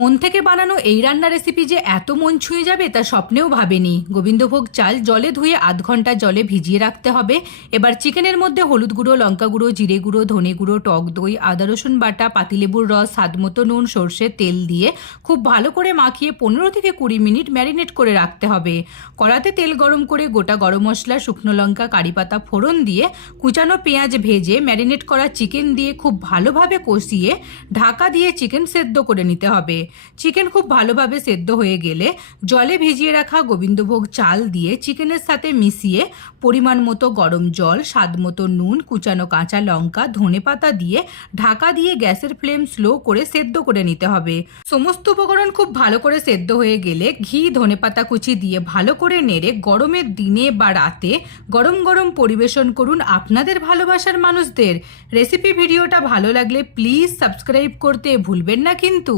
মন থেকে বানানো এই রান্না রেসিপি যে এত মন ছুঁয়ে যাবে তা স্বপ্নেও ভাবেনি। গোবিন্দভোগ চাল জলে ধুয়ে আধ ঘন্টা জলে ভিজিয়ে রাখতে হবে। এবার চিকেনের মধ্যে হলুদ গুঁড়ো, লঙ্কা গুঁড়ো, জিরে গুঁড়ো, ধনে গুঁড়ো, টক দই, আদা রসুন বাটা, পাতিলেবুর রস, স্বাদমতো নুন, সর্ষের তেল দিয়ে খুব ভালো করে মাখিয়ে 15 থেকে 20 মিনিট ম্যারিনেট করে রাখতে হবে। কড়াতে তেল গরম করে গোটা গরম মশলা, শুকনো লঙ্কা, কারি পাতা ফোড়ন দিয়ে কুচানো পেঁয়াজ ভেজে ম্যারিনেট করা চিকেন দিয়ে খুব ভালোভাবে কষিয়ে ঢাকা দিয়ে চিকেন সেদ্ধ করে নিতে হবে। চিকেন খুব ভালোভাবে সেদ্ধ হয়ে গেলে জলে ভিজিয়ে রাখা গোবিন্দভোগ চাল দিয়ে চিকেনের সাথে মিশিয়ে পরিমাণ মতো গরম জল, স্বাদ মতো নুন, কুচানো কাঁচা লঙ্কা, ধনেপাতা দিয়ে ঢাকা দিয়ে গ্যাসের ফ্লেম স্লো করে সেদ্ধ করে নিতে হবে। সমস্ত উপকরণ খুব ভালো করে সেদ্ধ হয়ে গেলে ঘি, ধনেপাতা কুচি দিয়ে ভালো করে নেড়ে গরমের দিনে বা রাতে গরম গরম পরিবেশন করুন আপনাদের ভালোবাসার মানুষদের। রেসিপি ভিডিওটা ভালো লাগলে প্লিজ সাবস্ক্রাইব করতে ভুলবেন না কিন্তু।